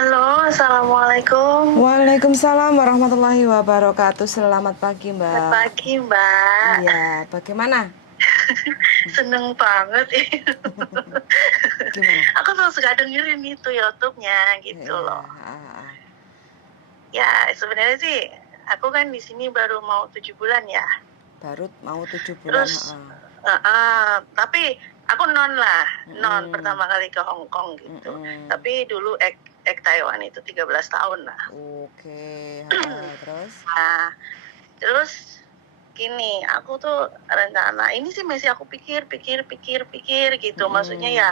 Halo, Assalamualaikum. Waalaikumsalam warahmatullahi wabarakatuh. Selamat pagi, Selamat Mbak. pagi, Mbak. Iya, bagaimana? Seneng banget. Gimana? Aku tuh suka dengerin itu YouTube-nya gitu Iya, loh. Ya, sebenarnya sih aku kan di sini baru mau 7 bulan ya. baru mau 7 bulan. Terus, tapi aku non pertama kali ke Hong Kong gitu. Tapi dulu Taiwan itu 13 tahun lah. Oke, terus? Nah, terus gini, aku tuh rencana ini sih masih aku pikir gitu. Maksudnya ya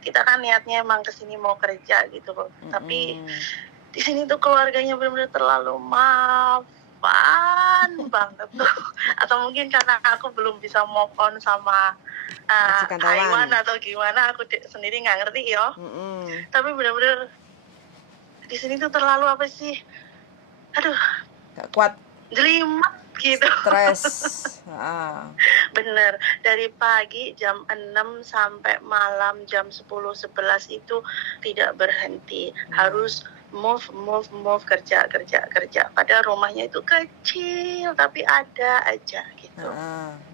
kita kan niatnya emang kesini mau kerja gitu. Tapi di sini tuh keluarganya benar-benar terlalu maafan banget tuh. Atau mungkin karena aku belum bisa move on sama Taiwan atau gimana, aku sendiri nggak ngerti ya. Tapi benar-benar di sini tuh terlalu apa sih? Aduh, Gak kuat. jelimet gitu. Stres. Bener, dari pagi jam 6 sampai malam jam 10-11 itu tidak berhenti. Harus move, kerja. Padahal rumahnya itu kecil, tapi ada aja gitu.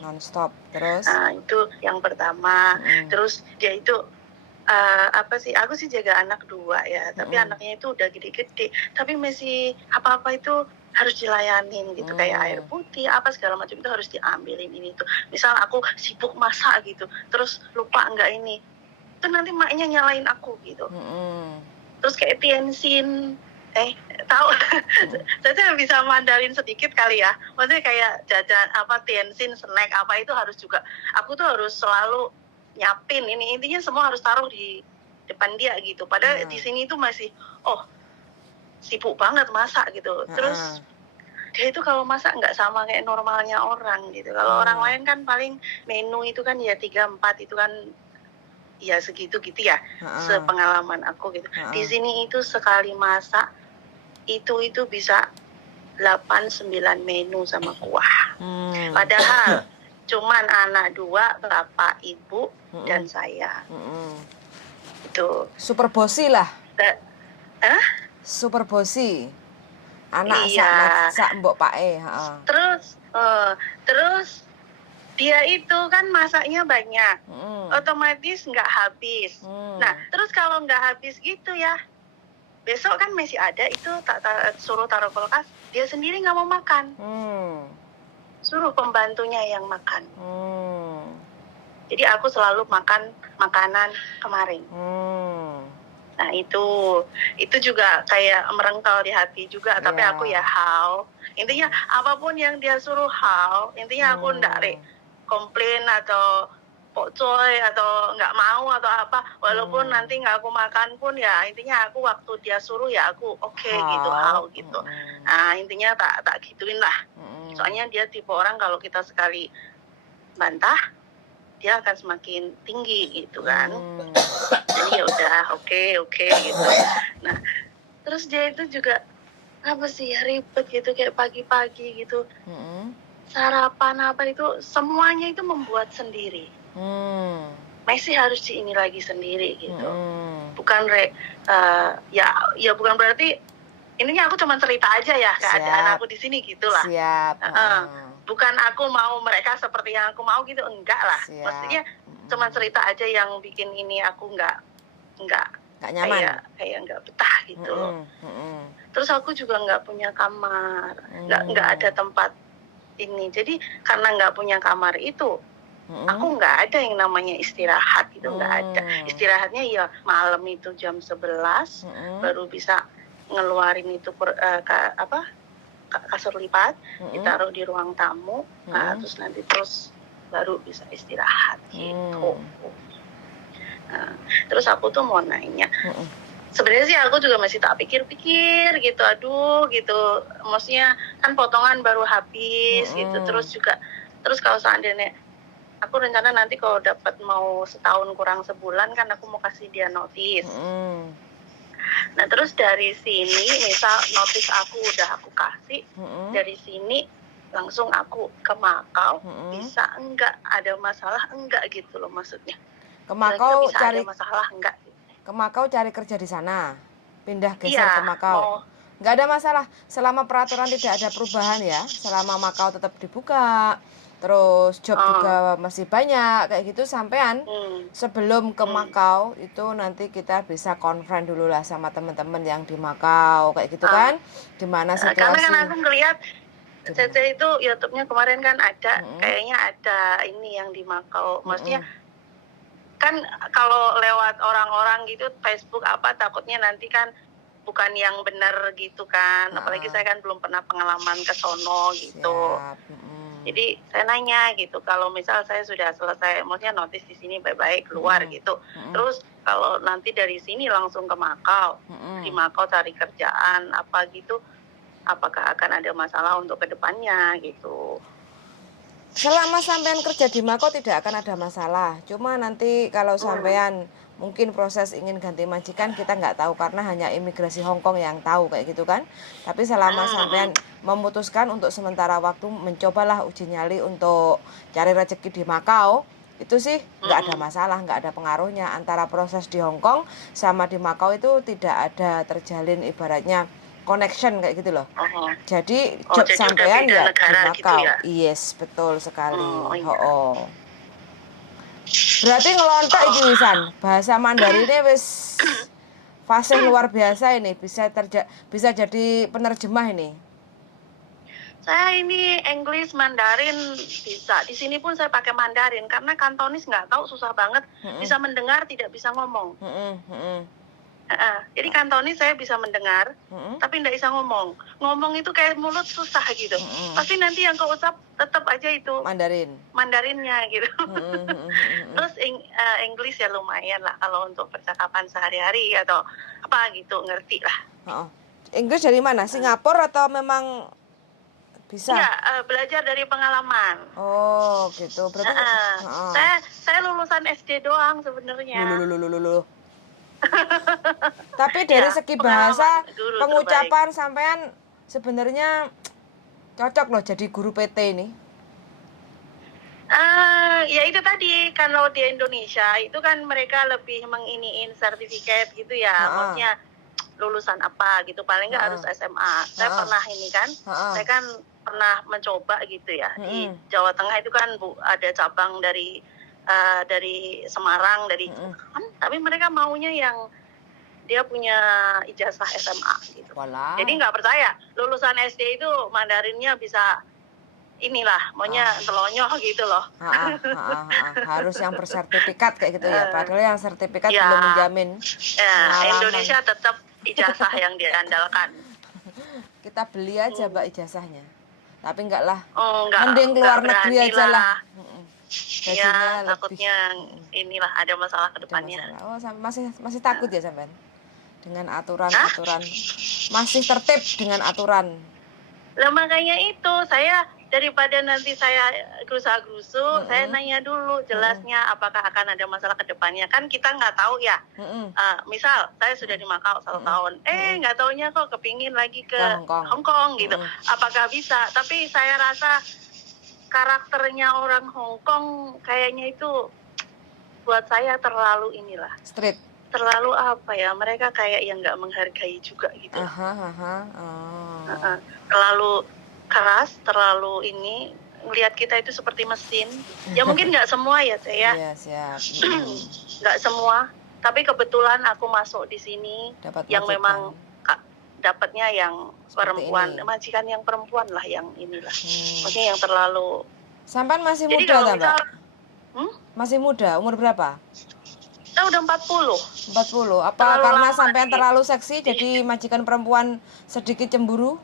Non-stop. Terus? Nah, itu yang pertama. Terus dia itu aku sih jaga anak 2 ya, tapi anaknya itu udah gede-gede, tapi masih apa-apa itu harus dilayanin gitu, kayak air putih apa segala macam itu harus diambilin ini tuh. Misal aku sibuk masak gitu, terus lupa nggak ini, itu nanti maknya nyalain aku gitu. Terus kayak tiensin, tahu saya bisa Mandarin sedikit kali ya, maksudnya kayak jajan apa tiensin snack apa itu harus juga, aku tuh harus selalu nyapin ini, intinya semua harus taruh di depan dia gitu. Padahal di sini tuh masih sibuk banget masak gitu. Terus dia itu kalau masak nggak sama kayak normalnya orang gitu. Kalau orang lain kan paling menu itu kan ya 3-4 itu kan ya segitu gitu ya, sepengalaman aku gitu. Di sini itu sekali masak itu bisa 8-9 menu sama kuah. Padahal cuman anak 2, bapak, ibu, dan saya. Itu. Super bosi lah. Super bosi. Anak Iya. sak mbok pae. Terus dia itu kan masaknya banyak, otomatis nggak habis. Nah, terus kalau nggak habis gitu ya, besok kan masih ada, itu tak suruh taruh kulkas, dia sendiri nggak mau makan. Suruh pembantunya yang makan. Jadi aku selalu makan makanan kemarin. Nah itu juga kayak merengkel di hati juga, tapi aku ya intinya apapun yang dia suruh intinya aku ndak komplain atau pokcoy atau nggak mau atau apa, walaupun nanti nggak aku makan pun ya intinya aku waktu dia suruh ya aku oke gitu, gitu. Nah intinya tak gituin lah. Soalnya dia tipe orang kalau kita sekali bantah dia akan semakin tinggi gitu kan. Jadi ya udah oke gitu. Nah terus dia itu juga apa sih ya, ribet gitu kayak pagi-pagi gitu. Sarapan apa itu semuanya itu membuat sendiri. Masih harus ini lagi sendiri gitu. Bukan ya bukan berarti ininya aku cuma cerita aja ya keadaan aku di sini gitulah. Bukan aku mau mereka seperti yang aku mau gitu, enggak lah. Maksudnya cuma cerita aja yang bikin ini aku nggak nyaman, kayak nggak betah gitu. Terus aku juga nggak punya kamar, nggak ada tempat ini. Jadi karena nggak punya kamar itu, aku nggak ada yang namanya istirahat gitu, nggak ada. Istirahatnya ya malam itu jam 11 baru bisa ngeluarin itu kasur lipat, ditaruh di ruang tamu, terus nanti baru bisa istirahat gitu. Nah, terus aku tuh mau nanya, sebenarnya sih aku juga masih tak pikir-pikir gitu, aduh gitu, maksudnya kan potongan baru habis gitu, terus kalau seandainya aku rencana nanti kalau dapat mau setahun kurang sebulan kan aku mau kasih dia notis. Nah terus dari sini misal notis aku udah aku kasih, dari sini langsung aku ke Makau, bisa enggak ada masalah enggak gitu loh maksudnya. Ke Makau bisa ada masalah enggak gitu. Ke Makau cari kerja di sana pindah geser Iya, ke Makau. mau. Nggak ada masalah selama peraturan tidak ada perubahan ya, selama Makau tetap dibuka, terus job juga masih banyak kayak gitu. Sampean sebelum ke Makau itu nanti kita bisa conference dulu lah sama teman-teman yang di Makau kayak gitu kan, gimana situasi. Karena kan aku ngelihat Cece itu YouTube-nya kemarin kan ada, kayaknya ada ini yang di Makau. Maksudnya kan kalau lewat orang-orang gitu Facebook apa takutnya nanti kan bukan yang benar gitu kan. Apalagi saya kan belum pernah pengalaman ke sono gitu. Jadi saya nanya gitu, kalau misal saya sudah selesai, maksudnya notis di sini baik-baik keluar gitu. Terus kalau nanti dari sini langsung ke Makau, di Makau cari kerjaan apa gitu, apakah akan ada masalah untuk kedepannya gitu? Selama sampean kerja di Makau tidak akan ada masalah. Cuma nanti kalau sampean mungkin proses ingin ganti majikan kita nggak tahu karena hanya imigrasi Hong Kong yang tahu kayak gitu kan. Tapi selama sampean memutuskan untuk sementara waktu mencobalah uji nyali untuk cari rezeki di Makau, itu sih nggak ada masalah, nggak ada pengaruhnya. Antara proses di Hong Kong sama di Makau itu tidak ada terjalin ibaratnya connection kayak gitu loh. Jadi job sampean ya di Makau. Gitu ya? Yes, betul sekali. Berarti ngelontok iki wisan. Bahasa Mandarinnya wis fasih luar biasa ini, bisa jadi penerjemah ini. Saya ini English Mandarin bisa. Di sini pun saya pakai Mandarin karena Kantonis nggak tahu, susah banget. Bisa mendengar, tidak bisa ngomong. Jadi Kantonis saya bisa mendengar, tapi nggak bisa ngomong. Ngomong itu kayak mulut susah gitu. Pasti nanti yang keucap tetap aja itu Mandarinnya gitu. Terus English ya lumayan lah kalau untuk percakapan sehari-hari atau apa gitu, ngerti lah. Inggris dari mana? Singapura atau memang bisa? Enggak, belajar dari pengalaman. Oh gitu. Berarti saya lulusan SD doang sebenarnya. Tapi dari segi bahasa, pengucapan sampean sebenarnya cocok loh jadi guru PT ini. Ya itu tadi, kalau di Indonesia itu kan mereka lebih menginiin sertifikat gitu ya. Maksudnya lulusan apa gitu, paling nggak harus SMA. Saya pernah ini kan, saya kan pernah mencoba gitu ya. Di Jawa Tengah itu kan ada cabang dari Semarang, dari tapi mereka maunya yang dia punya ijazah SMA gitu. Jadi nggak percaya lulusan SD itu Mandarinnya bisa inilah, maunya telonyoh gitu loh. Harus yang bersertifikat kayak gitu ya. Padahal yang sertifikat belum menjamin. Indonesia tetap ijazah yang diandalkan. Kita beli aja Mbak ijazahnya. Tapi enggak lah. Mending keluar negeri aja lah. Iya, takutnya inilah ada masalah ke depannya. Oh, masih takut ya sampean? Dengan aturan-aturan. Masih tertib dengan aturan. Lah makanya itu saya daripada nanti saya gerusa-gerusu, saya nanya dulu jelasnya apakah akan ada masalah ke depannya. Kan kita nggak tahu ya. Misal saya sudah di Makau 1 tahun, nggak taunya kok kepingin lagi ke Hong Kong gitu. Apakah bisa? Tapi saya rasa karakternya orang Hong Kong kayaknya itu buat saya terlalu inilah. Street. Terlalu apa ya? Mereka kayak yang nggak menghargai juga gitu. Terlalu keras, terlalu ini, melihat kita itu seperti mesin. Ya mungkin nggak semua ya saya. Iya, siap. Nggak semua. Tapi kebetulan aku masuk di sini yang memang dapatnya yang perempuan, majikan yang perempuan lah yang inilah. Maksudnya yang terlalu. Sampan masih muda tak, Mbak? Masih muda, umur berapa? Saya udah 40. 40. Apa terlalu karena sampean terlalu seksi jadi majikan perempuan sedikit cemburu?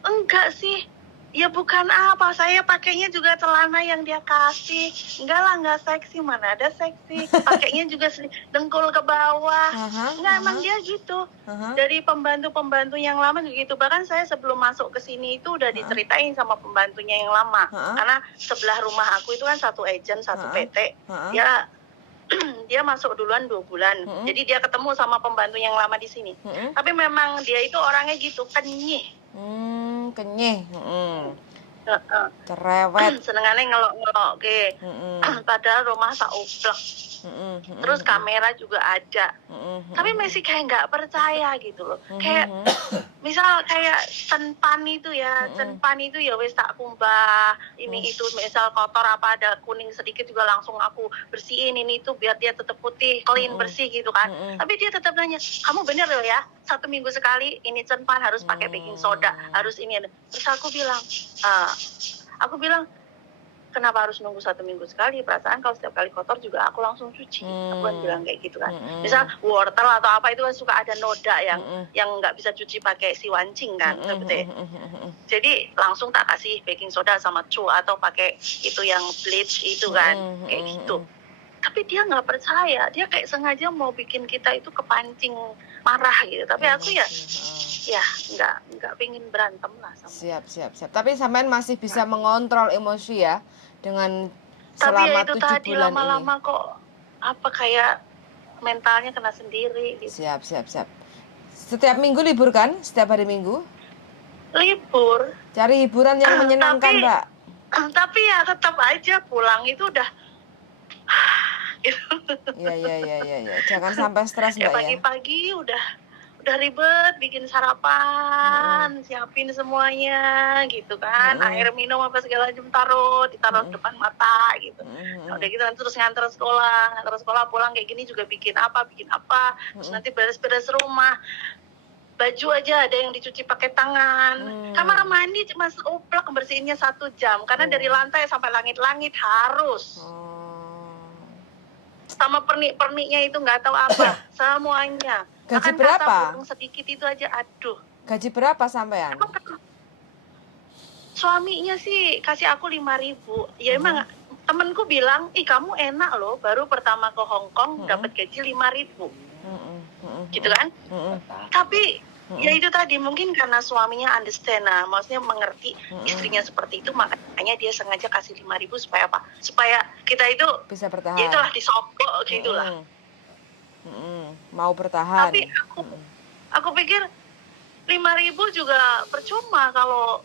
Enggak sih. Ya bukan apa, saya pakainya juga celana yang dia kasih. Enggak lah, enggak seksi, mana ada seksi. Pakainya juga dengkul ke bawah. Emang dia gitu. Dari pembantu-pembantu yang lama juga gitu. Bahkan saya sebelum masuk ke sini itu udah diceritain sama pembantunya yang lama. Karena sebelah rumah aku itu kan satu agent, satu PT. Dia masuk duluan 2 bulan. Jadi dia ketemu sama pembantu yang lama di sini. Tapi memang dia itu orangnya gitu, kenyih. Kenyih. Cerewet. Senengannya ngelok-ngelok ke. Padahal rumah tak uplek. terus kamera juga ada. Tapi masih kayak nggak percaya gitu loh. Kayak misal kayak cenpan itu ya wes tak kumbah ini itu, misal kotor apa ada kuning sedikit juga langsung aku bersihin ini itu biar dia tetap putih, clean, bersih gitu kan. Tapi dia tetap nanya, kamu bener loh ya 1 minggu sekali ini cenpan harus pakai baking soda, harus ini. Terus aku bilang kenapa harus nunggu 1 minggu sekali? Perasaan kalau setiap kali kotor juga aku langsung cuci. Aku kan bilang kayak gitu kan. Misal wortel atau apa itu kan suka ada noda yang nggak bisa cuci pakai si wancing kan, betul. Jadi langsung tak kasih baking soda sama cu atau pakai itu yang bleach itu kan, kayak gitu. Tapi dia nggak percaya, dia kayak sengaja mau bikin kita itu kepancing marah gitu. Tapi aku ya nggak pengen berantem lah sama. Siap. Tapi sampean masih bisa mengontrol emosi ya dengan tapi selama ya itu 7 tadi bulan lama-lama ini. kok apa kayak mentalnya kena sendiri gitu. Siap. Setiap minggu libur kan? Setiap hari Minggu? Libur. Cari hiburan yang menyenangkan, Mbak. Tapi ya tetap aja pulang itu udah gitu. Iya. Jangan sampai stres, Mbak ya. Pagi-pagi udah ribet bikin sarapan, siapin semuanya gitu kan, air minum apa segala macam ditaruh depan mata gitu. Udah gitu kan terus nganter sekolah pulang kayak gini juga bikin apa, terus nanti beres-beres rumah. Baju aja ada yang dicuci pakai tangan. Kamar mandi cuma seuplak bersihinnya 1 jam karena dari lantai sampai langit-langit harus. Sama pernik-perniknya itu nggak tahu apa, semuanya. Gaji Bahkan berapa? Sedikit itu aja, aduh. Gaji berapa sampean? Suaminya sih kasih aku 5.000. Ya emang temenku bilang, ih kamu enak loh, baru pertama ke Hong Kong dapat gaji 5.000. Gitu kan? Tapi ya itu tadi mungkin karena suaminya understand, maksudnya mengerti istrinya seperti itu, makanya dia sengaja kasih 5.000 supaya apa? Supaya kita itu bisa bertahan. Ya itulah disogok gitulah. Mau bertahan. Tapi aku pikir 5.000 juga percuma kalau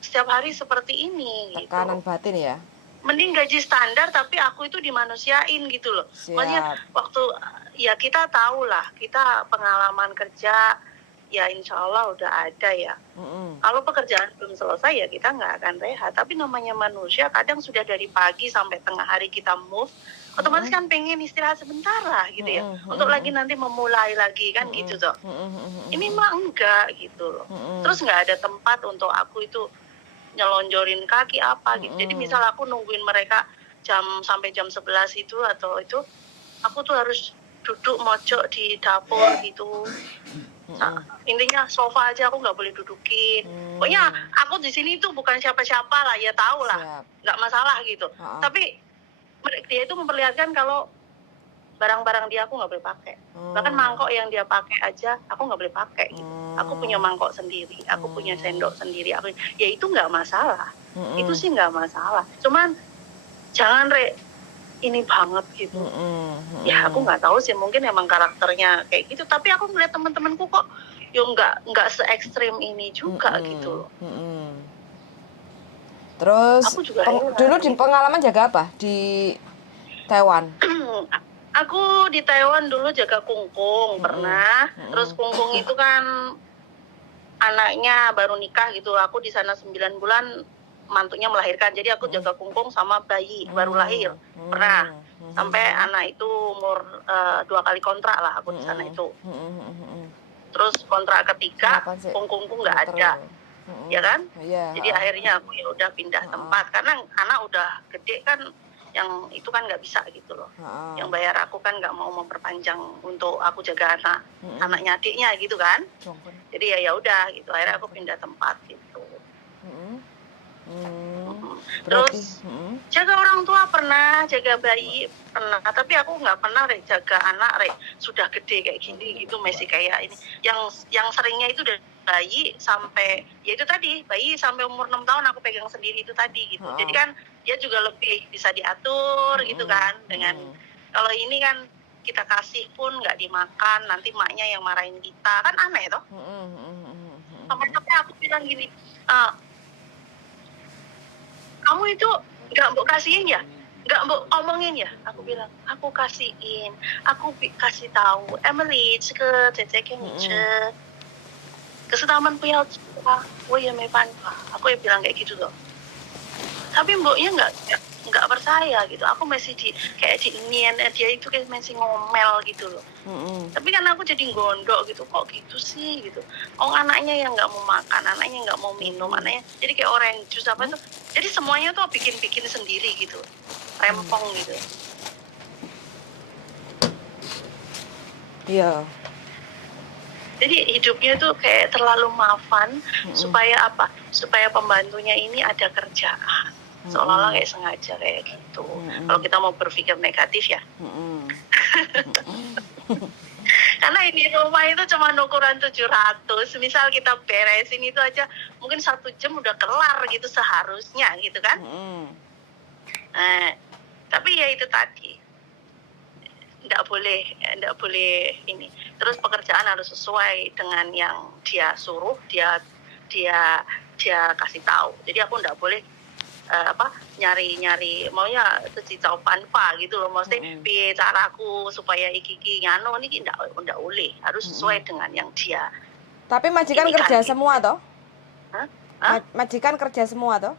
setiap hari seperti ini. Tekanan gitu. Batin ya. Mending gaji standar tapi aku itu dimanusiain gitu loh. Makanya waktu ya kita tahu lah, kita pengalaman kerja ya insya Allah udah ada ya. Kalau pekerjaan belum selesai ya kita nggak akan rehat. Tapi namanya manusia kadang sudah dari pagi sampai tengah hari kita move, otomatis kan pengen istirahat sebentar lah gitu ya. Untuk lagi nanti memulai lagi kan gitu tuh. Ini mah enggak gitu loh. Terus nggak ada tempat untuk aku itu nyelonjorin kaki apa gitu. Jadi misal aku nungguin mereka sampai jam 11 itu atau itu, aku tuh harus duduk mojok di dapur gitu. Intinya sofa aja aku nggak boleh dudukin. Pokoknya aku di sini tuh bukan siapa-siapa lah, ya tahu lah, nggak masalah gitu. Tapi dia itu memperlihatkan kalau barang-barang dia aku nggak boleh pakai. Bahkan mangkok yang dia pakai aja aku nggak boleh pakai gitu. Aku punya mangkok sendiri, aku punya sendok sendiri. Ya itu nggak masalah. Itu sih nggak masalah. Cuman jangan ini banget gitu. Ya aku nggak tahu sih, mungkin emang karakternya kayak gitu. Tapi aku ngeliat teman-temanku kok ya nggak se-ekstrim ini juga gitu. Terus dulu di pengalaman jaga apa di Taiwan? Aku di Taiwan dulu jaga kungkung pernah. Terus kungkung itu kan anaknya baru nikah gitu. Aku di sana 9 bulan mantunya melahirkan. Jadi aku jaga kungkung sama bayi baru lahir. Pernah. Sampai anak itu umur 2 kali kontrak lah aku di sana itu. Terus kontrak ketiga kungkungku nggak ada. Ya kan? Jadi akhirnya aku ya udah pindah tempat karena anak udah gede kan. Yang itu kan nggak bisa gitu loh. Yang bayar aku kan nggak mau memperpanjang untuk aku jaga anaknya adiknya gitu kan. Jadi ya udah gitu. Akhirnya aku pindah tempat gitu. Terus jaga orang tua pernah, jaga bayi pernah. Tapi aku nggak pernah jaga anak sudah gede kayak gini gitu, masih kayak ini. Yang seringnya itu dari bayi sampai ya itu tadi, bayi sampai umur 6 tahun aku pegang sendiri itu tadi gitu. Jadi kan dia juga lebih bisa diatur gitu kan, dengan kalau ini kan kita kasih pun nggak dimakan, nanti maknya yang marahin kita kan aneh toh. Tapi aku bilang gini, kamu itu nggak mau kasihin ya, nggak mau omongin ya, aku bilang aku kasihin, kasih tahu Emily 这个姐姐给你吃，可是他们不要吃啊，我也没办法，aku ya bilang kayak gitu loh. Tapi mboknya nggak percaya gitu, aku masih kayak diingin, dia itu kayak masih ngomel gitu loh. Tapi kan aku jadi gondok gitu, kok gitu sih gitu. Oh anaknya yang nggak mau makan, anaknya nggak mau minum, anaknya jadi kayak orange juice apa tuh. Jadi semuanya tuh bikin sendiri gitu, rempong gitu. Iya. Jadi hidupnya tuh kayak terlalu maafan, supaya apa? Supaya pembantunya ini ada kerjaan. Seolah-olah kayak sengaja kayak gitu. Kalau kita mau berpikir negatif ya. Karena ini rumah itu cuma ukuran 700. Misal kita beresin itu aja mungkin 1 jam udah kelar gitu seharusnya gitu kan. Nah, tapi ya itu tadi. Nggak boleh ini. Terus pekerjaan harus sesuai dengan yang dia suruh, dia kasih tahu. Jadi aku nggak boleh nyari maunya kecicaupan pak gitu loh, maksudnya piye caraku supaya iki ngano niki ndak boleh, harus sesuai dengan yang dia. Tapi majikan ini kerja kan, semua toh? Hah? Majikan kerja semua toh?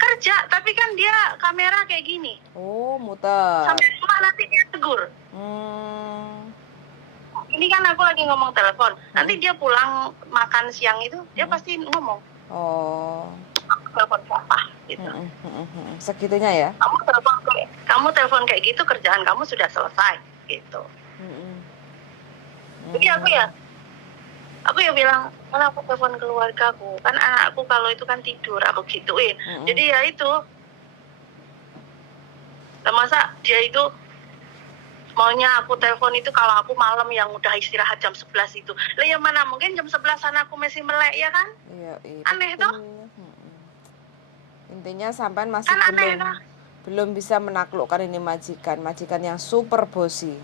Kerja, tapi kan dia kamera kayak gini. Oh, muter. Sampai rumah nanti dia tegur. Ini kan aku lagi ngomong telepon. Nanti dia pulang makan siang itu, dia pasti ngomong. Oh. Telepon siapa gitu. Segitunya ya? Kamu telepon kayak gitu, kerjaan kamu sudah selesai gitu. Jadi aku ya bilang, kalau aku telepon keluargaku, kan anakku kalau itu kan tidur, aku gituin. Jadi ya itu, masa dia itu maunya aku telepon itu kalau aku malam yang udah istirahat jam 11 itu. Lah ya mana mungkin jam 11 anakku masih melek ya kan? Iya. Aneh toh? Intinya sampean masih kan belum bisa menaklukkan ini majikan yang super bosi.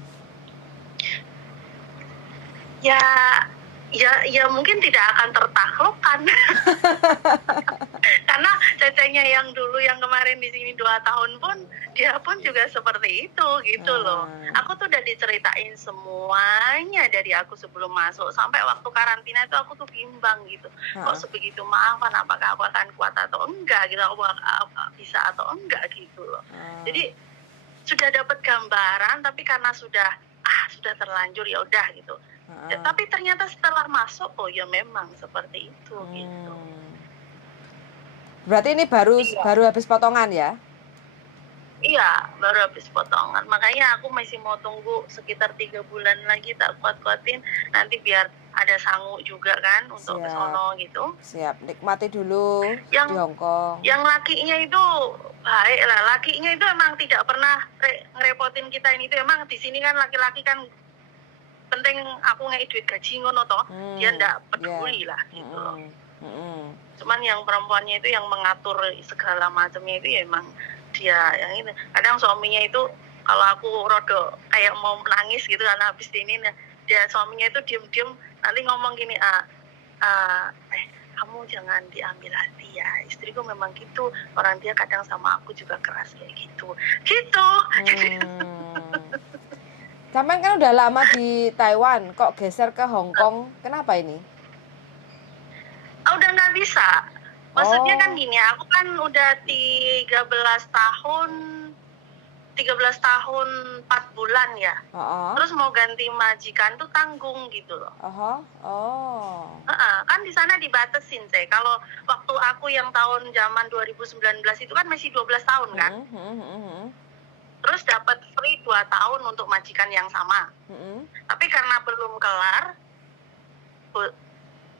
Ya mungkin tidak akan tertaklukkan. Karena cecenya yang dulu yang kemarin di sini 2 tahun pun dia pun juga seperti itu gitu loh. Aku tuh udah diceritain semuanya dari aku sebelum masuk sampai waktu karantina itu aku tuh bimbang gitu. Kok sebegitu maafan, apakah aku akan kuat atau enggak gitu, aku bisa atau enggak gitu loh. Jadi sudah dapat gambaran, tapi karena sudah terlanjur ya udah gitu. Tapi ternyata setelah masuk, oh ya memang seperti itu gitu. Berarti ini baru habis potongan ya? Iya, baru habis potongan. Makanya aku masih mau tunggu sekitar 3 bulan lagi, tak kuat-kuatin nanti biar ada sangu juga kan untuk ke sono gitu. Siap, nikmati dulu di Hongkong. Yang lakinya itu baik lah, lakinya itu emang tidak pernah ngerepotin kita ini tuh. Emang di sini kan laki-laki kan penting aku ngei duit gaji ngono toh, dia ndak peduli lah gitu loh. Cuman yang perempuannya itu yang mengatur segala macamnya itu ya emang dia yang ini. Kadang suaminya itu kalau aku rodo kayak mau menangis gitu karena habis ini, dia suaminya itu diem-diem nanti ngomong gini, kamu jangan diambil hati ya, istriku memang gitu, orang dia kadang sama aku juga keras kayak gitu. Sampean kan udah lama di Taiwan, kok geser ke Hong Kong? Kenapa ini? Udah nggak bisa. Maksudnya kan gini, aku kan udah 13 tahun 4 bulan ya. Terus mau ganti majikan tuh tanggung gitu loh. Kan di sana dibatasin sih. Kalau waktu aku yang tahun zaman 2019 itu kan masih 12 tahun kan. Terus dapat free 2 tahun untuk majikan yang sama. Tapi karena belum kelar,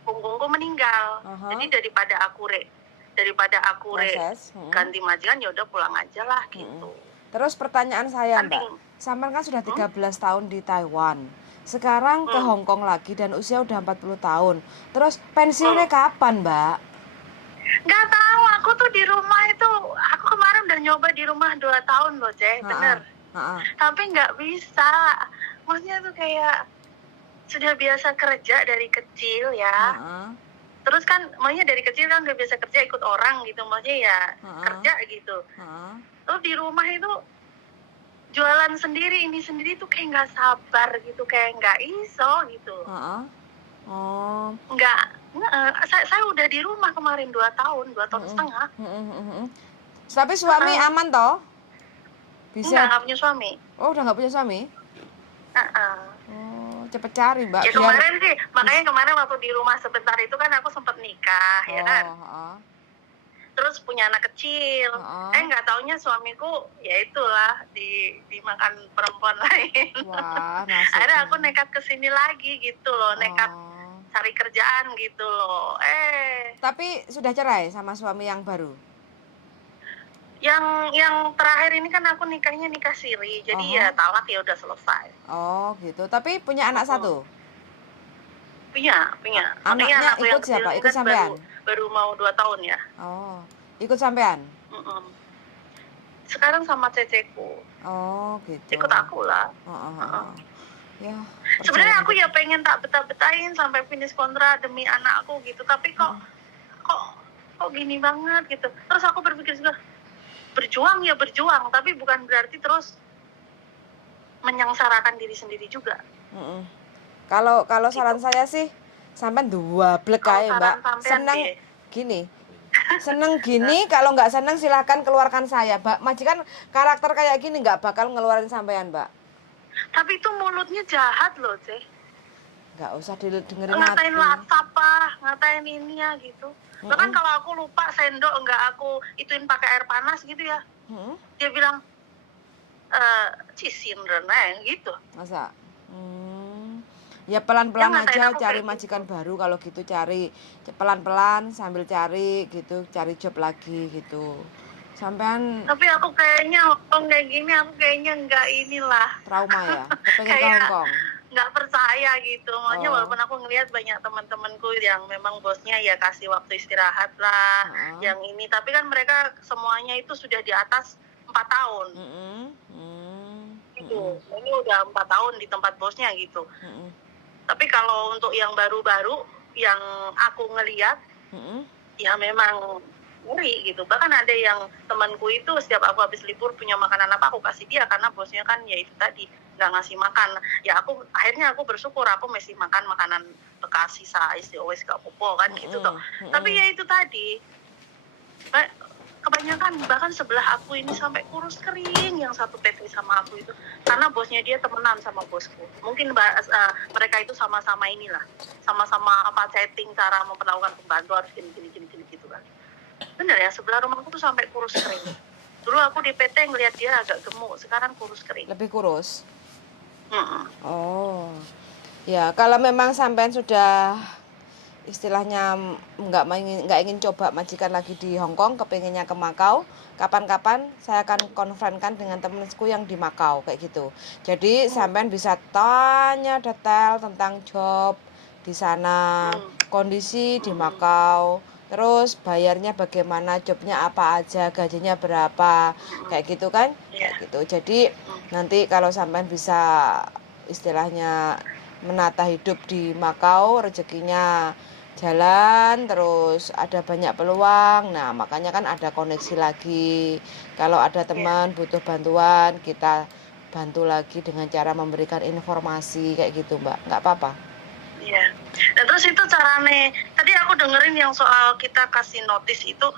punggungku meninggal. Jadi daripada aku ganti majikan, ya udah pulang aja lah gitu. Terus pertanyaan saya, Mbak, sampean kan sudah 13 tahun di Taiwan. Sekarang ke Hong Kong lagi dan usia udah 40 tahun. Terus pensiunnya kapan, Mbak? Nggak tahu, aku tuh di rumah itu, aku kemarin udah nyoba di rumah 2 tahun loh, Ceh, bener. Tapi nggak bisa. Maksudnya tuh kayak sudah biasa kerja dari kecil ya. Terus kan maunya dari kecil kan udah biasa kerja ikut orang gitu, maunya ya kerja gitu. Terus di rumah itu jualan sendiri, ini sendiri tuh kayak nggak sabar gitu, kayak nggak iso gitu. Nggak, saya udah di rumah kemarin 2 tahun setengah. Tapi suami aman toh? Bisa? Nggak punya suami. Oh, udah nggak punya suami? Oh, cepet cari Mbak. Ya kemarin sih, makanya kemarin waktu di rumah sebentar itu kan aku sempat nikah, ya kan. Terus punya anak kecil. Nggak taunya suamiku ya itulah dimakan perempuan lain. Wah, akhirnya aku nekat kesini lagi gitu loh, nekat cari kerjaan gitu loh. Tapi sudah cerai sama suami yang baru? Yang terakhir ini kan aku nikahnya nikah siri, jadi ya talak ya udah selesai. Oh gitu. Tapi punya anak satu? Punya. Anaknya ikut siapa? Ikut sampean? Baru mau 2 tahun ya. Oh, ikut sampean? Sekarang sama ceceku. Oh gitu. Ikut aku lah. Ya. Sebenarnya aku ya pengen tak betah-betahin sampai finish kontrak demi anakku gitu, tapi kok gini banget gitu. Terus aku berpikir juga, berjuang, tapi bukan berarti terus menyengsarakan diri sendiri juga. Kalau saran saya sih, sampean duablek ae Mbak. Seneng gini, kalau nggak seneng silahkan keluarkan saya, Mbak. Majikan karakter kayak gini nggak bakal ngeluarin sampean, Mbak. Tapi itu mulutnya jahat loh, Ceh. Nggak usah dengerin ngatain WhatsApp, ngatain ini ya gitu. Bahkan kalau aku lupa sendok nggak aku ituin pakai air panas gitu ya, dia bilang cisin renang gitu. Masa? Ya pelan-pelan aja cari majikan baru, kalau gitu cari pelan-pelan sambil cari gitu, cari job lagi gitu. Sampean. Tapi aku kayaknya Hongkong kayak gini, aku kayaknya nggak inilah. Trauma ya, kepengen ke Hongkong. Nggak percaya gitu, makanya walaupun aku ngelihat banyak teman-temanku yang memang bosnya ya kasih waktu istirahat lah, yang ini, tapi kan mereka semuanya itu sudah di atas 4 tahun. Gitu. Ini udah 4 tahun di tempat bosnya gitu. Tapi kalau untuk yang baru-baru yang aku ngelihat, ya memang ngeri gitu. Bahkan ada yang temanku itu setiap aku habis libur punya makanan apa aku kasih dia, karena bosnya kan ya itu tadi nggak ngasih makan. Ya akhirnya aku bersyukur aku masih makan makanan bekas sisa SDOS gak popo kan gitu toh. Tapi ya itu tadi kebanyakan bahkan sebelah aku ini sampai kurus kering yang satu PT sama aku itu, karena bosnya dia temenan sama bosku. Mungkin mereka itu sama-sama inilah, sama-sama chatting cara memperlakukan pembantu harus gini gitu kan. Bener ya, sebelah rumahku tuh sampai kurus kering. Dulu aku di PT ngelihat dia agak gemuk, sekarang kurus kering. Lebih kurus? Oh, ya kalau memang sampean sudah istilahnya nggak ingin coba majikan lagi di Hongkong, kepinginnya ke Makau, kapan-kapan saya akan konfronkan dengan temanku yang di Makau kayak gitu. Jadi sampean bisa tanya detail tentang job di sana, kondisi di Makau, terus bayarnya bagaimana, jobnya apa aja, gajinya berapa, kayak gitu kan, kayak gitu. Jadi nanti kalau sampean bisa istilahnya menata hidup di Makau, rezekinya jalan, terus ada banyak peluang. Nah makanya kan ada koneksi lagi, kalau ada teman butuh bantuan kita bantu lagi dengan cara memberikan informasi kayak gitu Mbak, nggak apa-apa. Iya. Nah terus itu caranya, tadi aku dengerin yang soal kita kasih notis itu,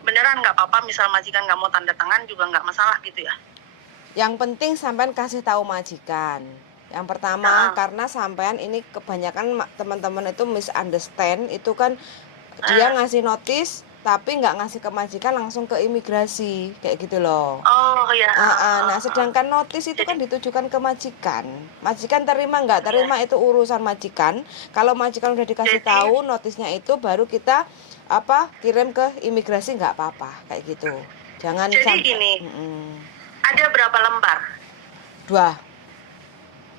beneran nggak apa-apa misal majikan nggak mau tanda tangan juga nggak masalah gitu ya? Yang penting sampean kasih tahu majikan. Yang pertama, karena sampean ini kebanyakan teman-teman itu misunderstand, itu kan dia ngasih notis tapi nggak ngasih ke majikan, langsung ke imigrasi kayak gitu loh. Oh iya. Nah sedangkan notis itu kan ditujukan ke majikan. Majikan terima nggak terima itu urusan majikan. Kalau majikan udah dikasih tahu notisnya itu, baru kita kirim ke imigrasi, nggak apa-apa kayak gitu. Jangan jadi gini, ada berapa lembar? 2.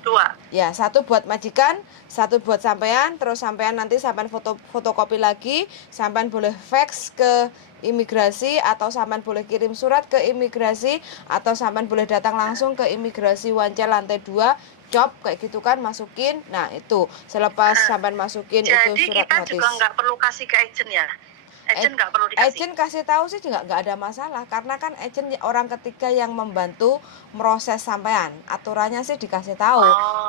2. Ya, satu buat majikan, satu buat sampean, terus sampean nanti sampean fotokopi lagi, sampean boleh fax ke imigrasi atau sampean boleh kirim surat ke imigrasi atau sampean boleh datang langsung ke imigrasi Wancel lantai 2 job kayak gitu kan, masukin. Nah, itu selepas sampean masukin itu Jadi surat kita notis. juga nggak perlu kasih ke agent ya? Agent nggak perlu dikasih? Agent kasih tahu sih juga nggak ada masalah, karena kan agent orang ketiga yang membantu proses sampean. Aturannya sih dikasih tahu,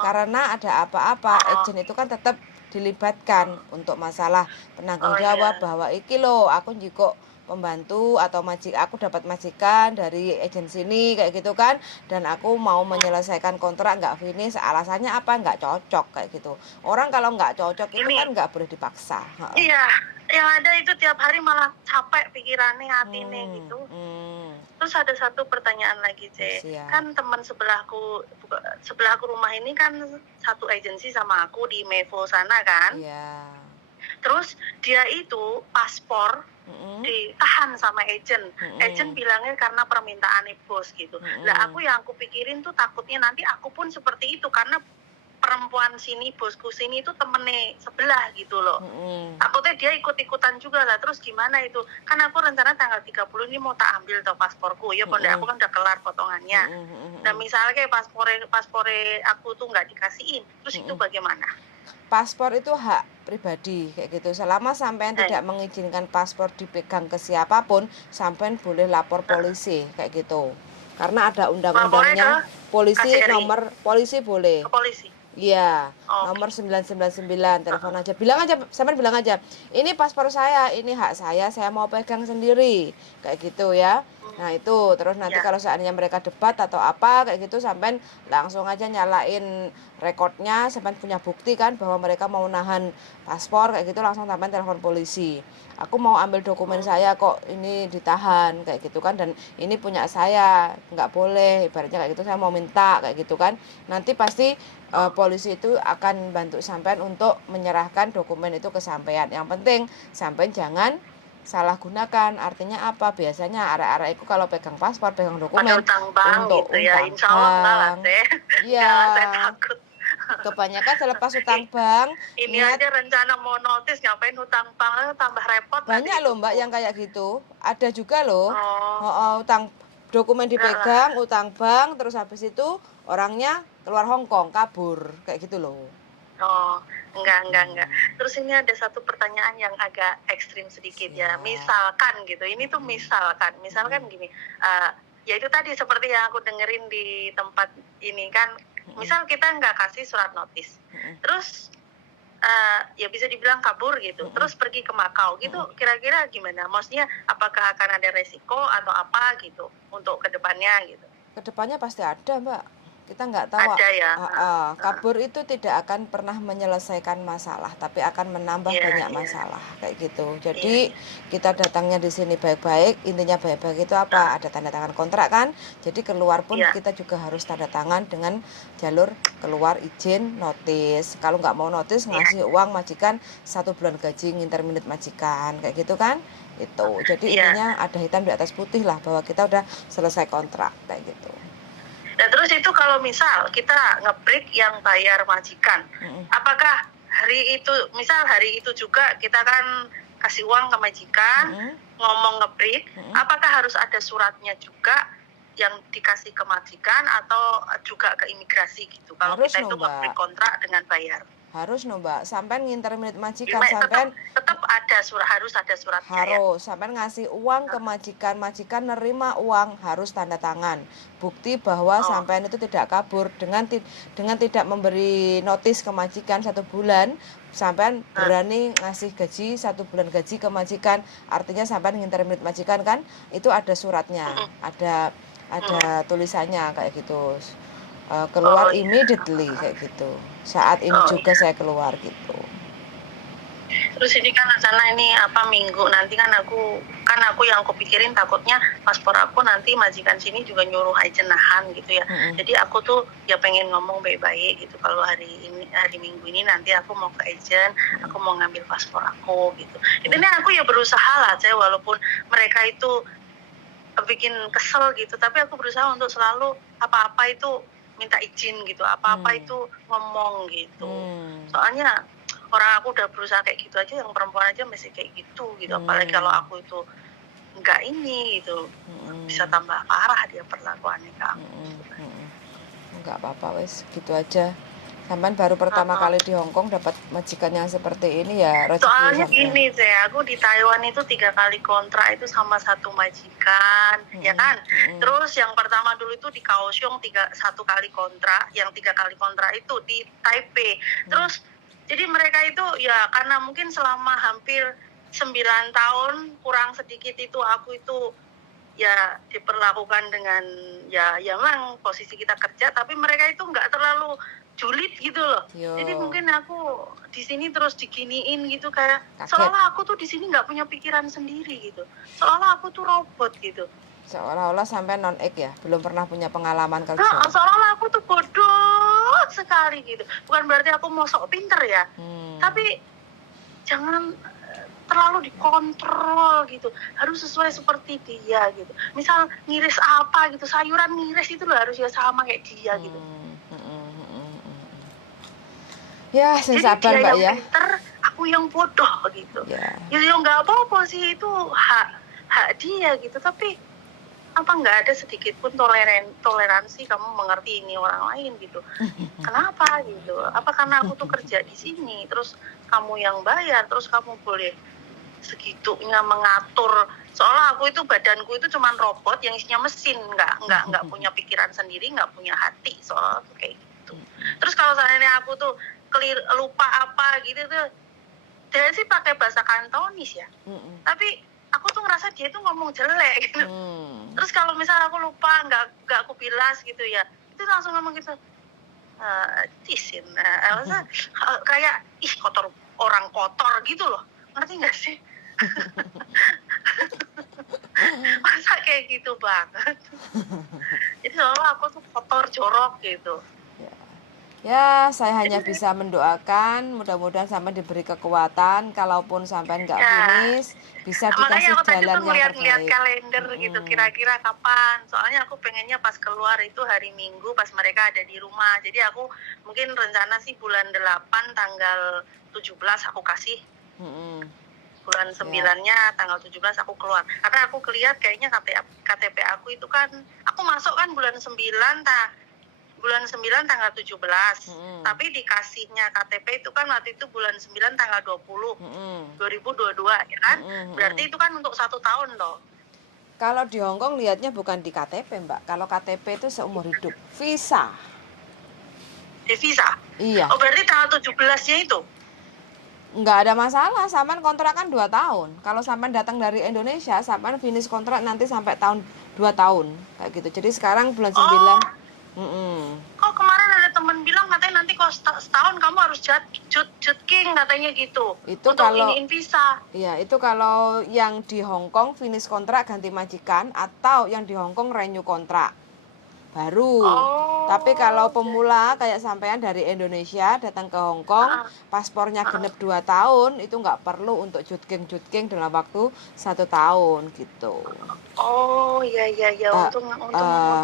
karena ada apa-apa agent itu kan tetap dilibatkan untuk masalah penanggung jawab, bahwa iki lo aku juga pembantu atau aku dapat majikan dari agensi ini kayak gitu kan, dan aku mau menyelesaikan kontrak nggak finish, alasannya apa, nggak cocok kayak gitu. Orang kalau nggak cocok itu kan nggak boleh dipaksa. Iya, yang ada itu tiap hari malah capek pikirannya, hatinya gitu. Terus ada satu pertanyaan lagi, kan teman sebelahku rumah ini kan satu agensi sama aku di Mevo sana kan. Iya. Terus dia itu paspor ditahan sama agent. Agent bilangnya karena permintaan bos gitu. Lah yang aku pikirin tuh takutnya nanti aku pun seperti itu, karena perempuan sini, bosku sini itu temennya sebelah gitu loh. Takutnya dia ikut-ikutan juga lah. Terus gimana itu? Kan aku rencana tanggal 30 ini mau tak ambil tuh pasporku. Ya pondok aku kan udah kelar potongannya. Dan misalnya kayak paspore aku tuh nggak dikasihin, terus itu bagaimana? Paspor itu hak pribadi kayak gitu. Selama sampean tidak mengizinkan paspor dipegang ke siapapun, sampean boleh lapor polisi kayak gitu. Karena ada undang-undangnya, polisi boleh. Ke polisi. Iya, nomor 999, telepon aja. Sampean bilang aja, ini paspor saya, ini hak saya mau pegang sendiri. Kayak gitu ya. Nah, itu terus nanti kalau seandainya mereka debat atau apa kayak gitu, sampean langsung aja nyalain rekodnya, sampean punya bukti kan bahwa mereka mau nahan paspor kayak gitu, langsung sampean telepon polisi. Aku mau ambil dokumen saya kok ini ditahan kayak gitu kan, dan ini punya saya, nggak boleh, ibaratnya kayak gitu, saya mau minta kayak gitu kan. Nanti pasti polisi itu akan bantu sampean untuk menyerahkan dokumen itu ke sampean. Yang penting sampean jangan salah gunakan. Artinya apa? Biasanya arek-arek itu kalau pegang paspor, pegang dokumen untuk gitu ya. Insya Allah enggak lah, iya, saya takut. Kebanyakan selepas utang bank ini aja rencana mau notis, ngapain utang bank, tambah repot. Banyak loh Mbak yang kayak gitu, ada juga loh. Utang dokumen dipegang, utang bank, terus habis itu orangnya keluar Hongkong, kabur kayak gitu loh. Enggak. Terus ini ada satu pertanyaan yang agak ekstrim sedikit ya. Misalkan gitu, ini tuh misalkan gini, ya itu tadi seperti yang aku dengerin di tempat ini kan, misal kita nggak kasih surat notis, terus ya bisa dibilang kabur gitu, terus pergi ke Makau gitu, kira-kira gimana? Maksudnya apakah akan ada resiko atau apa gitu untuk kedepannya gitu? Kedepannya pasti ada Mbak. Kita nggak tahu. Ada ya. Kabur itu tidak akan pernah menyelesaikan masalah, tapi akan menambah banyak masalah kayak gitu. Jadi kita datangnya di sini baik-baik, intinya baik-baik itu apa? Ada tanda tangan kontrak kan. Jadi keluar pun kita juga harus tanda tangan dengan jalur keluar izin notis. Kalau nggak mau notis, ngasih uang majikan 1 bulan gaji nginterminate majikan kayak gitu kan. Itu. Jadi intinya ada hitam di atas putih lah bahwa kita udah selesai kontrak kayak gitu. Nah terus itu kalau misal kita nge-break yang bayar majikan, apakah hari itu juga kita kan kasih uang ke majikan, ngomong nge-break, apakah harus ada suratnya juga yang dikasih ke majikan atau juga ke imigrasi gitu? Kalau kita itu nge-break kontrak dengan bayar. Harus Mbak, sampean nginterminate majikan, sampean tetap ada harus ada suratnya. Harus, sampean ngasih uang ke majikan nerima uang, harus tanda tangan. Bukti bahwa sampean itu tidak kabur dengan tidak memberi notis ke majikan 1 bulan, sampean berani ngasih gaji 1 bulan gaji ke majikan, artinya sampean nginterminate majikan kan, itu ada suratnya, ada tulisannya kayak gitu. Keluar immediately kayak gitu. Saat ini juga saya keluar gitu. Terus ini kan rencana ini minggu nanti kan aku yang aku pikirin takutnya paspor aku nanti majikan sini juga nyuruh agent nahan gitu ya. Jadi aku tuh ya pengen ngomong baik-baik gitu, kalau hari Minggu ini nanti aku mau ke agent, aku mau ngambil paspor aku gitu. Intinya aku ya berusaha lah walaupun mereka itu bikin kesel gitu, tapi aku berusaha untuk selalu apa-apa itu minta izin gitu, apa-apa itu ngomong gitu. Hmm. Soalnya orang aku udah berusaha kayak gitu aja, yang perempuan aja masih kayak gitu gitu. Apalagi kalau aku itu enggak ini gitu, bisa tambah parah dia perlakuannya ke aku. Enggak apa-apa wes, gitu aja. Sampean baru pertama kali di Hong Kong dapat majikan yang seperti ini ya, rezeki Soalnya sampean. gini saya, aku di Taiwan itu 3 kali kontrak itu sama satu majikan, ya kan? Terus yang pertama dulu itu di Kaohsiung 1 kali kontrak, yang 3 kali kontrak itu di Taipei. Terus jadi mereka itu ya karena mungkin selama hampir 9 tahun kurang sedikit itu aku itu ya diperlakukan dengan ya memang posisi kita kerja, tapi mereka itu nggak terlalu julid gitu loh. Yo. Jadi mungkin aku di sini terus diginiin gitu kayak Kaget. seolah aku tuh di sini nggak punya pikiran sendiri gitu, seolah aku tuh robot gitu. Seolah-olah sampai non-ek ya, belum pernah punya pengalaman kerja. Seolah-olah aku tuh bodoh sekali gitu. Bukan berarti aku mau sok pinter ya, tapi jangan terlalu dikontrol gitu, harus sesuai seperti dia gitu. Misal ngiris apa gitu, sayuran ngiris itu loh harus ya sama kayak dia gitu. Ya, Jadi sabar dia Mbak yang ya. pinter, aku yang bodoh gitu. Ya. Ya nggak apa-apa sih, itu hak dia gitu. Tapi apa nggak ada sedikit pun toleransi kamu mengerti ini orang lain gitu. Kenapa gitu? Apa karena aku tuh kerja di sini, terus kamu yang bayar, terus kamu boleh segitunya mengatur, seolah aku itu badanku itu cuman robot yang isinya mesin, nggak punya pikiran sendiri, nggak punya hati, soalnya tuh kayak gitu. Terus kalau seandainya aku tuh lupa apa gitu tuh, dia sih pakai bahasa Kantonis ya, tapi aku tuh ngerasa dia tuh ngomong jelek gitu. Terus kalau misalnya aku lupa, nggak aku bilas gitu ya, itu langsung ngomong gitu, tisin, kayak kotor, orang kotor gitu loh, ngerti nggak sih? Masa kayak gitu banget. Jadi seolah aku tuh kotor, jorok gitu. Ya, saya hanya bisa mendoakan mudah-mudahan sampai diberi kekuatan, kalaupun sampai nggak finish bisa dikasih Makanya aku tadi jalan tuh yang ngeliat terbaik. kalender gitu, kira-kira kapan. Soalnya aku pengennya pas keluar itu hari Minggu pas mereka ada di rumah. Jadi aku mungkin rencana sih bulan 8 tanggal 17 aku kasih. Bulan 9-nya tanggal 17 aku keluar. Karena aku kelihat kayaknya KTP aku itu kan, aku masuk kan bulan 9 tanggal 17. Tapi dikasihnya KTP itu kan waktu itu bulan 9 tanggal 20. 2022 ya kan? Berarti itu kan untuk 1 tahun loh. Kalau di Hong Kong lihatnya bukan di KTP Mbak. Kalau KTP itu seumur hidup. Visa. Di visa? Iya. Oh berarti tanggal 17-nya itu? Nggak ada masalah, sampean kontrak kan 2 tahun. Kalau sampean datang dari Indonesia, sampean finish kontrak nanti sampai 2 tahun kayak gitu. Jadi sekarang bulan 9. Oh kemarin ada temen bilang katanya nanti kalau setahun kamu harus Jutking katanya gitu. Itu untuk kalau iniin visa. Iya, itu kalau yang di Hong Kong finish kontrak ganti majikan, atau yang di Hong Kong renew kontrak baru. Tapi kalau pemula kayak sampean dari Indonesia datang ke Hong Kong, paspornya genep 2 tahun, itu nggak perlu untuk jutking dalam waktu 1 tahun gitu. Oh iya. Untung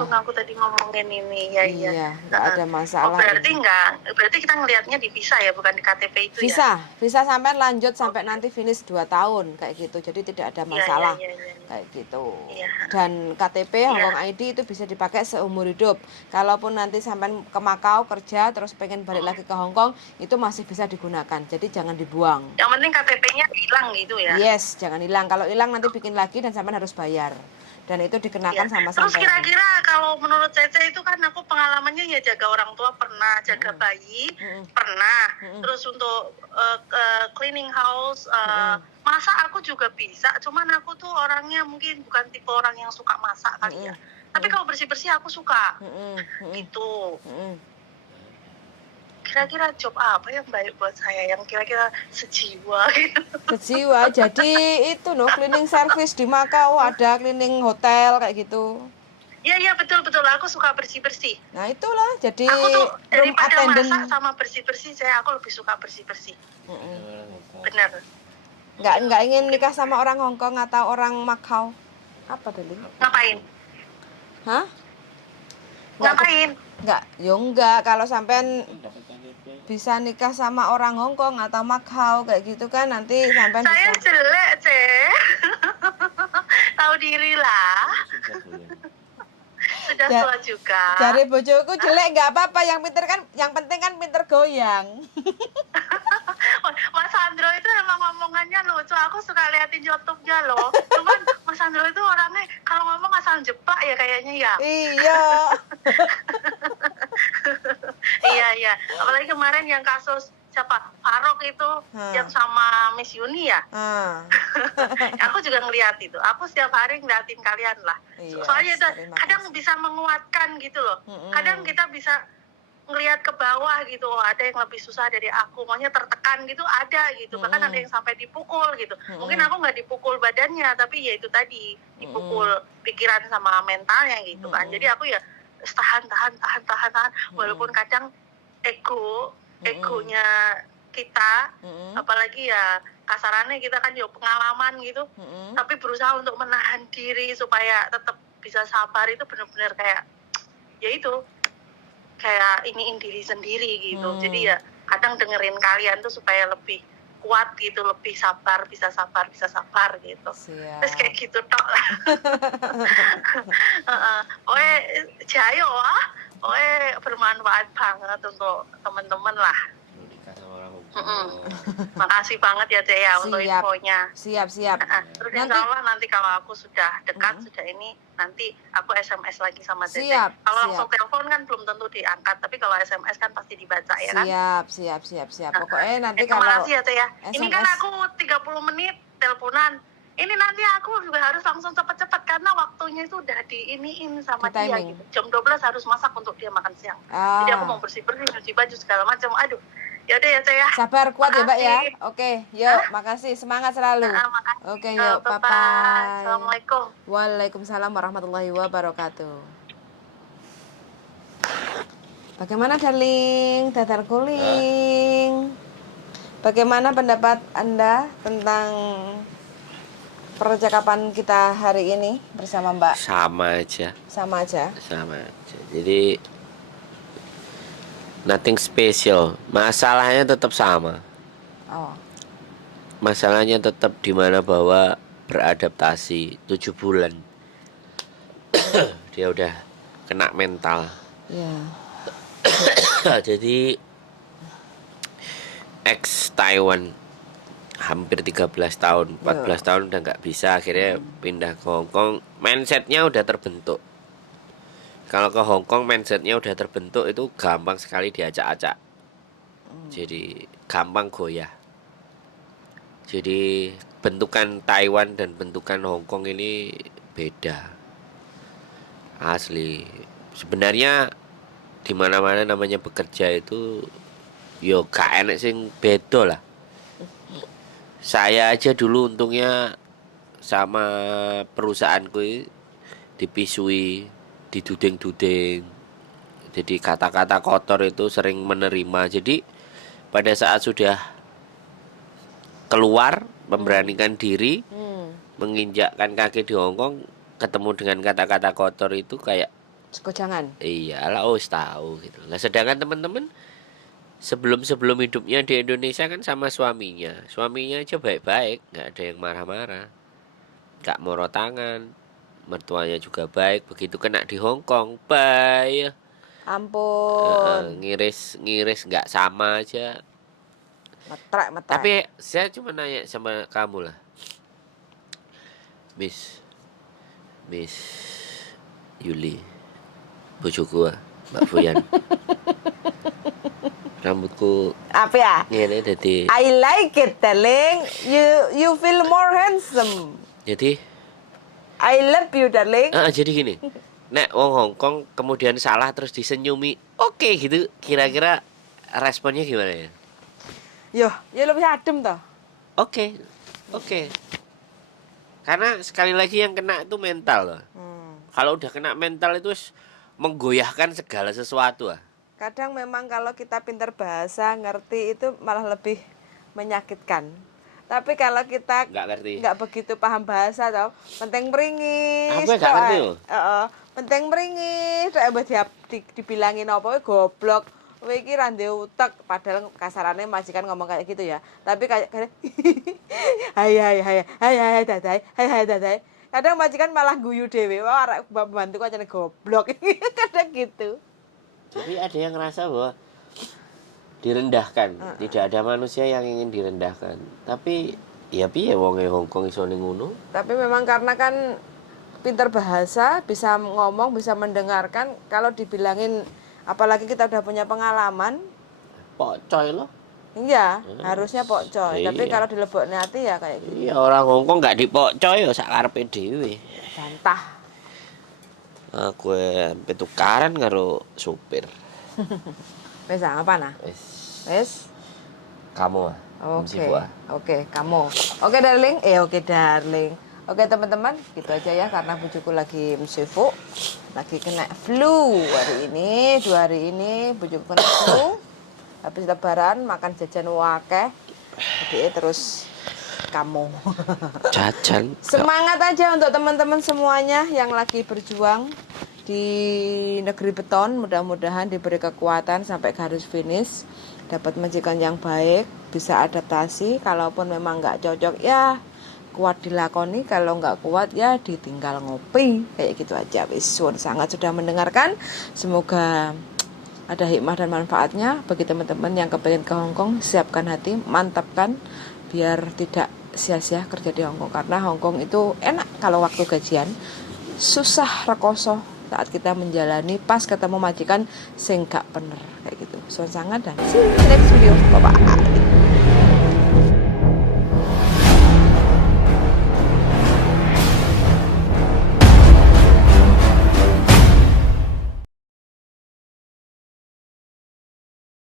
aku tadi ngomongin ini. Iya, nggak ada masalah. Berarti kita ngelihatnya di visa ya, bukan di KTP itu ya? Visa sampean lanjut sampai nanti finish 2 tahun kayak gitu. Jadi tidak ada masalah. Kayak gitu. Dan KTP Hong Kong ID itu bisa dipakai seumur hidup. Kalaupun nanti sampean ke Makau kerja terus pengen balik lagi ke Hong Kong, itu masih bisa digunakan. Jadi jangan dibuang. Yang penting KTP-nya hilang gitu ya. Yes, jangan hilang. Kalau hilang nanti bikin lagi dan sampean harus bayar. Dan itu dikenakan sama sampean. Terus kira-kira kalau menurut Cece itu kan aku pengalamannya ya jaga orang tua pernah, jaga bayi pernah. Terus untuk cleaning house, masak aku juga bisa. Cuman aku tuh orangnya mungkin bukan tipe orang yang suka masak kali ya. Tapi kalau bersih-bersih aku suka. Gitu. Kira-kira job apa yang baik buat saya, yang kira-kira sejiwa gitu? Sejiwa, jadi itu loh, cleaning service di Makau, ada cleaning hotel kayak gitu. Iya betul, aku suka bersih-bersih. Nah itulah, jadi aku tuh daripada attendant. masak sama bersih-bersih, aku lebih suka bersih-bersih. Benar. Nggak ingin nikah sama orang Hong Kong atau orang Makau? Apa tadi? Ngapain? Hah? Ngapain? Enggak. Kalau sampean bisa nikah sama orang Hong Kong atau Macau kayak gitu kan nanti sampean Saya bisa. jelek, Ceh. Tahu diri lah. Sudah tua juga. Jari bojoku jelek nggak apa-apa, yang penting kan pinter goyang. Mas Sandro itu emang ngomongannya lucu. Aku suka liatin YouTube-nya loh. Cuman Mas Sandro itu orangnya kalau ngomong asal jeplak ya kayaknya ya. Iya. Iya. Apalagi kemarin yang kasus siapa Farok itu yang sama Miss Yuni ya. Aku juga ngeliat itu. Aku setiap hari ngeliatin kalian lah. Iya, soalnya itu kadang bisa menguatkan gitu loh. Kadang kita bisa ngelihat ke bawah gitu, ada yang lebih susah dari aku, maunya tertekan gitu ada gitu, bahkan ada yang sampai dipukul gitu. Mungkin aku nggak dipukul badannya, tapi ya itu tadi dipukul pikiran sama mentalnya gitu kan. Jadi aku ya tahan, walaupun kadang egonya kita, apalagi ya kasarannya kita kan ya pengalaman gitu, tapi berusaha untuk menahan diri supaya tetap bisa sabar itu benar-benar kayak ya itu kayak iniin diri sendiri gitu. Jadi ya kadang dengerin kalian tuh supaya lebih kuat gitu, lebih sabar, bisa sabar gitu. Siap. Terus kayak gitu tok lah. Jayo bermanfaat banget untuk teman-teman lah. Makasih banget ya Ceh ya untuk infonya. Siap. Terus insya Allah nanti kalau aku sudah dekat sudah ini nanti aku SMS lagi sama Ceh. Kalau langsung telepon kan belum tentu diangkat, tapi kalau SMS kan pasti dibaca ya kan. Siap. Pokoknya nanti kalau makasih ya Ceh ya. Ini kan aku 30 menit teleponan. Ini nanti aku juga harus langsung cepet-cepet karena waktunya itu udah diiniin sama dia gitu. Jam 12 harus masak untuk dia makan siang. Jadi aku mau bersih-bersih, nyuci baju segala macam. Aduh. Ya udah ya Ceh ya. Sabar, kuat ya Mbak ya. Oke, yuk, makasih, semangat selalu. Oke, yuk, bye. Assalamualaikum. Waalaikumsalam warahmatullahi wabarakatuh. Bagaimana darling, dadar guling? Bagaimana pendapat Anda tentang percakapan kita hari ini bersama Mbak? Sama aja. Jadi nothing special. Masalahnya tetap sama. Masalahnya tetap di mana bahwa beradaptasi 7 bulan. Dia udah kena mental. Jadi ex Taiwan hampir 13 tahun, 14 tahun udah nggak bisa, akhirnya pindah ke Hong Kong. Mindsetnya udah terbentuk. Kalau ke Hong Kong mindsetnya udah terbentuk itu gampang sekali diacak-acak. Jadi gampang goyah. Jadi bentukan Taiwan dan bentukan Hong Kong ini beda. Asli. Sebenarnya di mana-mana namanya bekerja itu yo gak enak sing beda lah. Saya aja dulu untungnya sama perusahaanku dipisui, diduding-duding. Jadi kata-kata kotor itu sering menerima. Jadi pada saat sudah keluar, memberanikan diri, menginjakkan kaki di Hong Kong, ketemu dengan kata-kata kotor itu kayak sekojangan. Iyalah, tahu gitu. Nah, sedangkan teman-teman sebelum hidupnya di Indonesia kan sama suaminya aja baik-baik, nggak ada yang marah-marah, nggak moro tangan, mertuanya juga baik. Begitu kena di Hong Kong, baik, ampun, ngiris nggak sama aja, metrak. Tapi saya cuma nanya sama kamu lah, Miss Yuli, bojoku Mbak Fuyan. Rambutku apa ya? Ngene dadi I like it, darling. You feel more handsome. Jadi I love you, darling. Jadi gini. Nek wong Hong Kong kemudian salah terus disenyumi, oke gitu. Kira-kira responnya gimana ya? Ya lebih adem toh. Oke. Karena sekali lagi yang kena itu mental loh. Kalau udah kena mental itu menggoyahkan segala sesuatu ah. Kadang memang kalau kita pintar bahasa, ngerti itu malah lebih menyakitkan. Tapi kalau kita nggak begitu paham bahasa toh, penting meringis. Apa nggak ngerti loh? Penting mringis, nek mbah dibilangin apa wae goblok. Kowe iki ra ndek utek, padahal kasarane majikan ngomong kayak gitu ya. Tapi kayak hai dadai. Kadang majikan malah guyu dhewe. Wah, arek pembantu kok jane goblok. Kadang gitu. Jadi ada yang ngerasa bahwa direndahkan. Tidak ada manusia yang ingin direndahkan. Tapi ya piye wonge Hongkong iso ning ngono? Tapi memang karena kan pinter bahasa, bisa ngomong, bisa mendengarkan. Kalau dibilangin, apalagi kita udah punya pengalaman, Pokcoy loh. iya, harusnya pokcoy. Iya. Tapi kalau dilebokne hati ya kayak gitu. Iya, orang Hongkong nggak dipokcoy ya sak karepe dhewe. Bantah. Aku sampe tukaran karo supir. Wes apa nah? Wis, Wes. kamu Oke. Oke, kamu. Oke, darling. Oke, darling. Oke, teman-teman, gitu aja ya karena bujuku lagi sibuk. Lagi kena flu hari ini, 2 hari ini bujuku kena flu. Habis lebaran makan jajan wakeh. Jadi terus kamu. Jajan. Semangat aja untuk teman-teman semuanya yang lagi berjuang di negeri beton. Mudah-mudahan diberi kekuatan sampai garis finish, dapat majikan yang baik, bisa adaptasi. Kalaupun memang nggak cocok ya kuat dilakoni, kalau nggak kuat ya ditinggal ngopi, kayak gitu aja. Wis sangat sudah mendengarkan, semoga ada hikmah dan manfaatnya bagi teman-teman yang kepengen ke Hongkong. Siapkan hati, mantapkan biar tidak sia-sia kerja di Hongkong, karena Hongkong itu enak kalau waktu gajian, susah rekoso saat kita menjalani pas ketemu majikan sing gak bener kayak gitu. Sangat dan see you in the next video, bye bye.